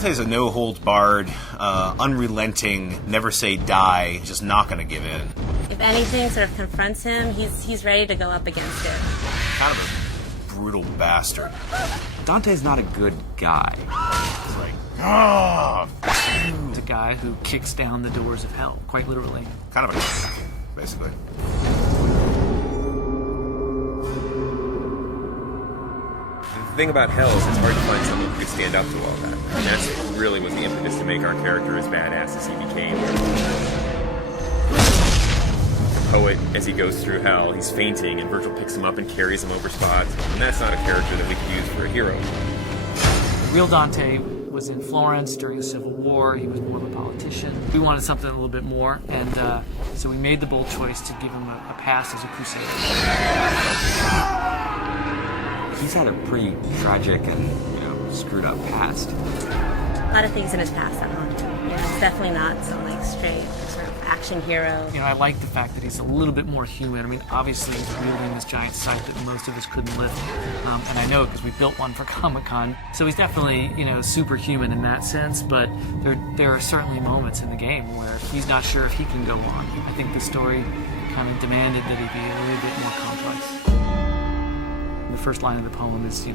Dante's a no-holds-barred, unrelenting, never say die, just not going to give in. If anything sort of confronts him, he's ready to go up against it. Kind of a brutal bastard. Dante's not a good guy. He's like, ah! He's a guy who kicks down the doors of hell, quite literally. Kind of a basically. The thing about hell is it's hard to find someone who could stand up to all that. And that's really was the impetus to make our character as badass as he became. The poet, as he goes through hell, he's fainting, and Virgil picks him up and carries him over spots. And that's not a character that we could use for a hero. Real Dante was in Florence during the Civil War. He was more of a politician. We wanted something a little bit more, and so we made the bold choice to give him a past as a crusader. He's had a pretty tragic and, screwed up past. A lot of things in his past that haunt him. He's definitely not some straight sort of action hero. I like the fact that he's a little bit more human. I mean, obviously he's wielding this giant scythe that most of us couldn't lift, and I know because we built one for Comic-Con. So he's definitely, superhuman in that sense. But there are certainly moments in the game where he's not sure if he can go on. I think the story kind of demanded that he be a little bit more complex. The first line of the poem is,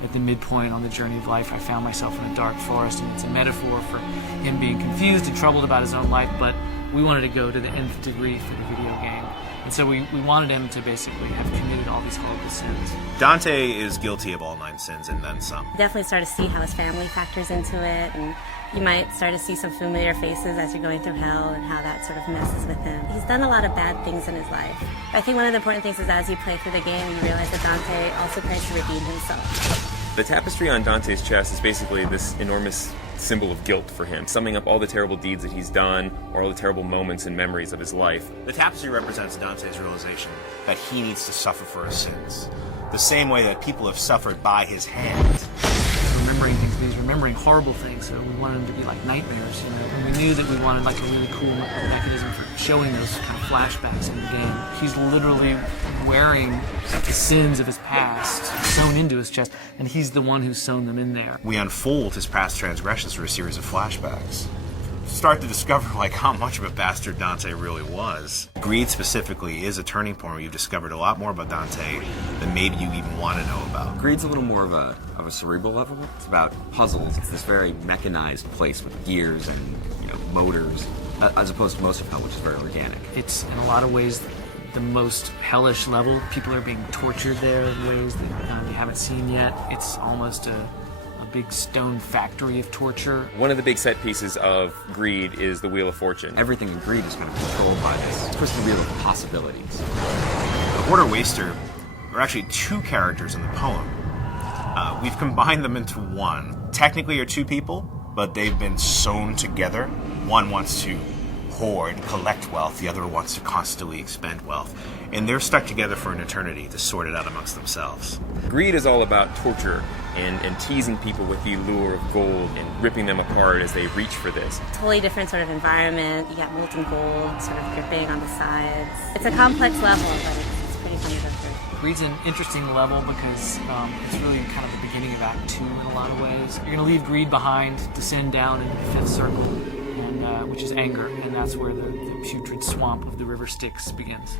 at the midpoint on the journey of life, I found myself in a dark forest, and it's a metaphor for him being confused and troubled about his own life, but we wanted to go to the nth degree for the video game. And so we wanted him to basically have committed all these horrible sins. Dante is guilty of all 9 sins and then some. Definitely start to see how his family factors into it, and you might start to see some familiar faces as you're going through hell and how that sort of messes with him. He's done a lot of bad things in his life. I think one of the important things is as you play through the game, you realize that Dante also tries to redeem himself. The tapestry on Dante's chest is basically this enormous symbol of guilt for him, summing up all the terrible deeds that he's done or all the terrible moments and memories of his life. The tapestry represents Dante's realization that he needs to suffer for his sins, the same way that people have suffered by his hand. Remembering things, but he's remembering horrible things, so we wanted them to be like nightmares, And we knew that we wanted a really cool mechanism for showing those kind of flashbacks in the game. He's literally wearing the sins of his past sewn into his chest, and he's the one who's sewn them in there. We unfold his past transgressions through a series of flashbacks. Start to discover how much of a bastard Dante really was. Greed specifically is a turning point where you've discovered a lot more about Dante than maybe you even want to know about. Greed's a little more of a cerebral level. It's about puzzles. It's this very mechanized place with gears and motors, as opposed to most of hell, which is very organic. It's in a lot of ways the most hellish level. People are being tortured there in ways that you haven't seen yet. It's almost a big stone factory of torture. One of the big set pieces of Greed is the Wheel of Fortune. Everything in Greed is kind of controlled by this twisted wheel of possibilities. The Hoarder Waster are actually 2 characters in the poem. We've combined them into one. Technically are 2 people, but they've been sewn together. One wants to hoard, collect wealth. The other wants to constantly expend wealth. And they're stuck together for an eternity to sort it out amongst themselves. Greed is all about torture and teasing people with the allure of gold and ripping them apart as they reach for this. Totally different sort of environment. You got molten gold sort of dripping on the sides. It's a complex level, but it's pretty fun to go through. Greed's an interesting level because it's really kind of the beginning of Act 2 in a lot of ways. You're going to leave Greed behind, descend down into the 5th circle, and which is anger, and that's where the putrid swamp of the river Styx begins.